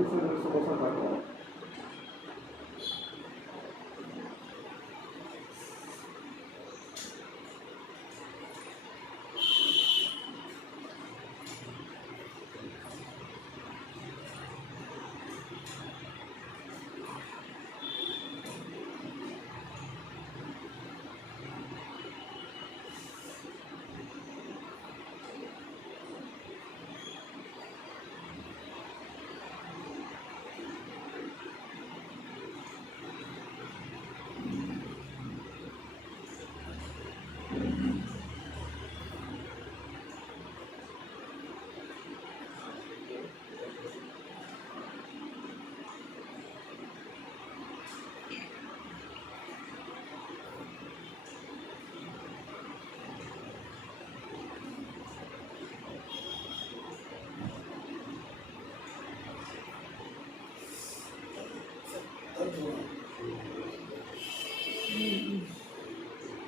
se concentrar.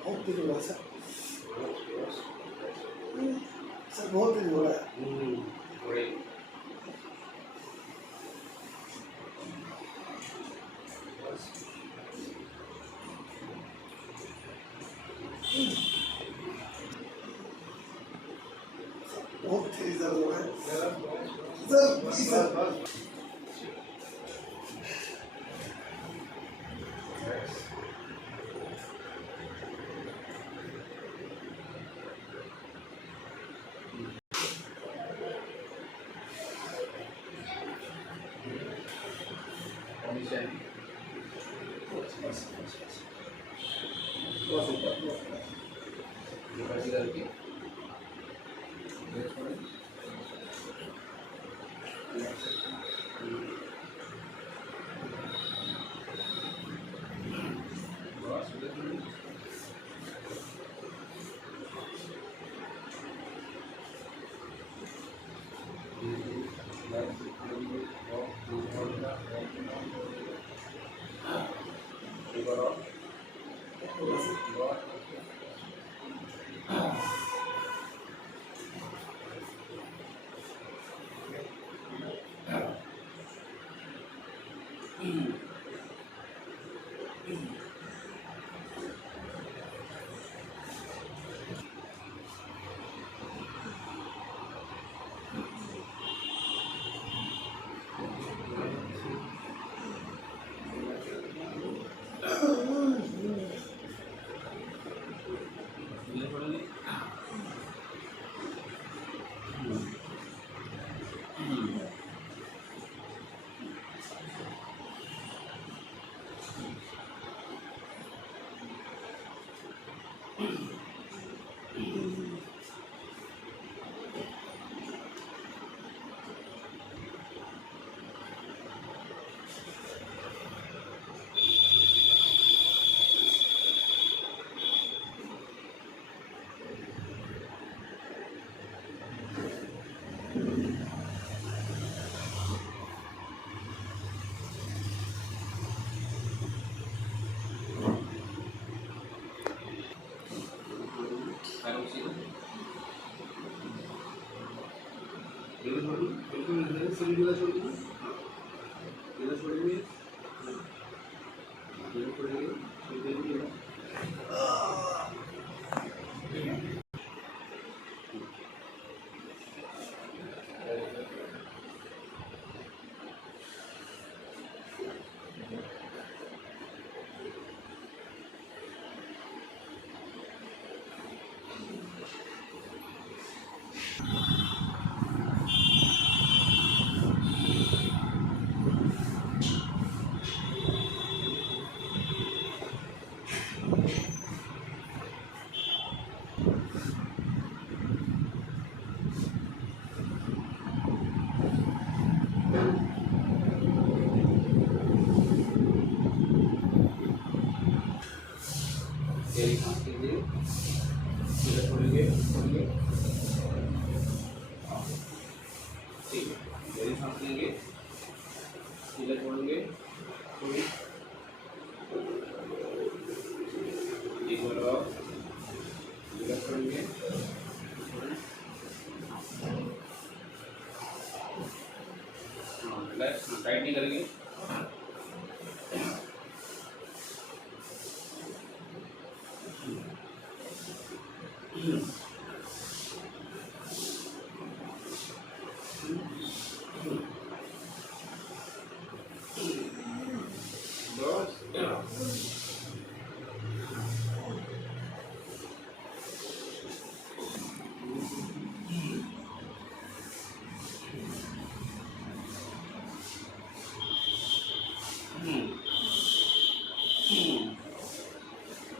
बहुत तेज हो रहा है सर, बहुत तेज हो रहा है। बहुत तेज दर्द हो रहा है सर। रिलैक्स, टाइट नहीं करेंगे।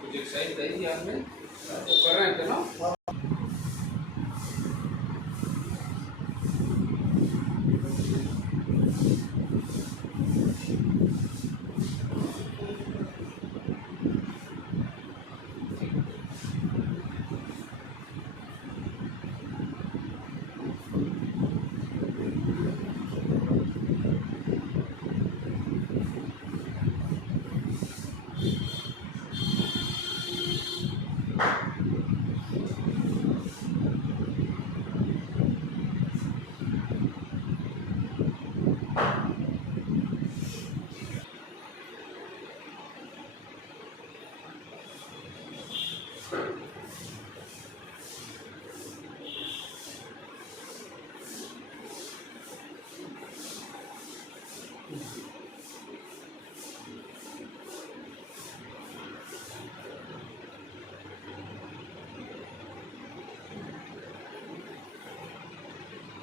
कुछ एक्सरसाइज करी थी आपने, तो कर रहे थे ना?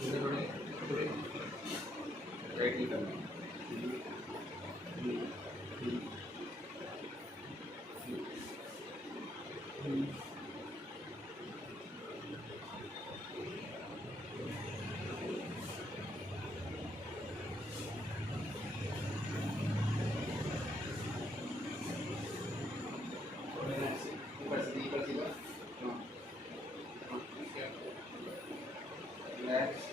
थोड़े थोड़े टाइट नहीं करना। ऊपर से सीधा। हाँ हाँ, ठीक है। रिलैक्स।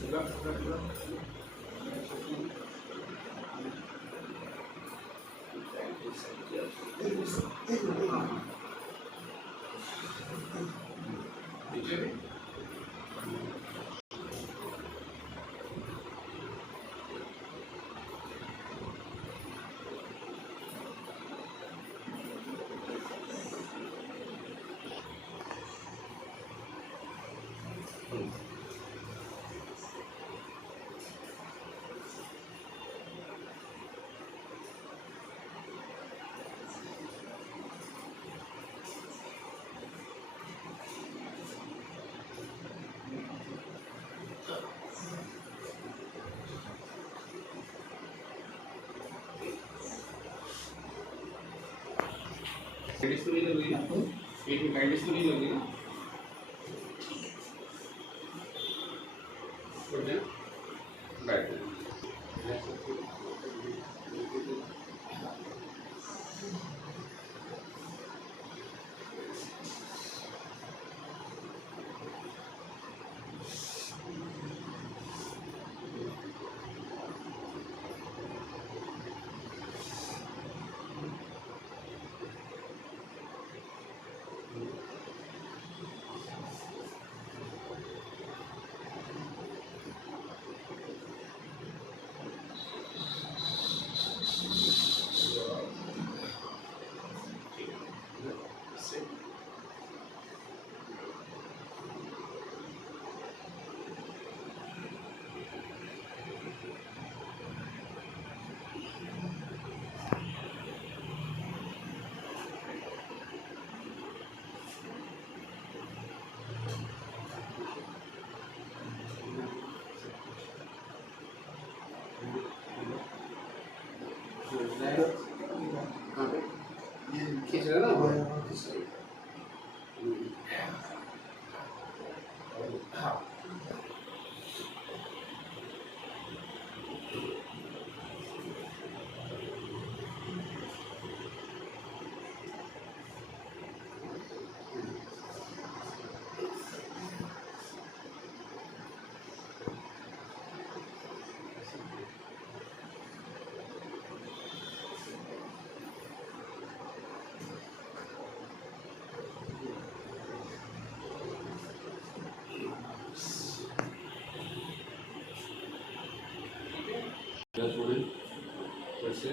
पूरा पूरा पूरा नीचे भी। गाइडेंस तो नहीं लगेगी ना? पेट में गाइडेंस तो नहीं लगेगी ना? छोड़ देना, बैठ जाना। कहाँ पे खींच रहे ना? हाँ इधर छोड़े वैसे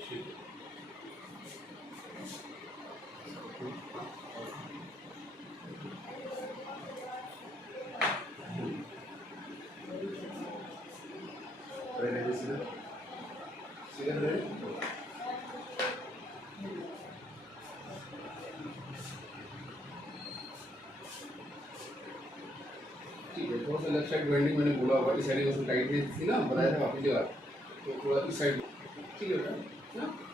ठीक है रेडी सीधा सीधा रेडी ठीक है थोड़ा सा लेफ्ट साइड बेंडिंग मैंने बोला होगा इस साइड में टाइट थी ना बताया था वापस जगह तो थोड़ा इस साइड ठीक है बेटा ना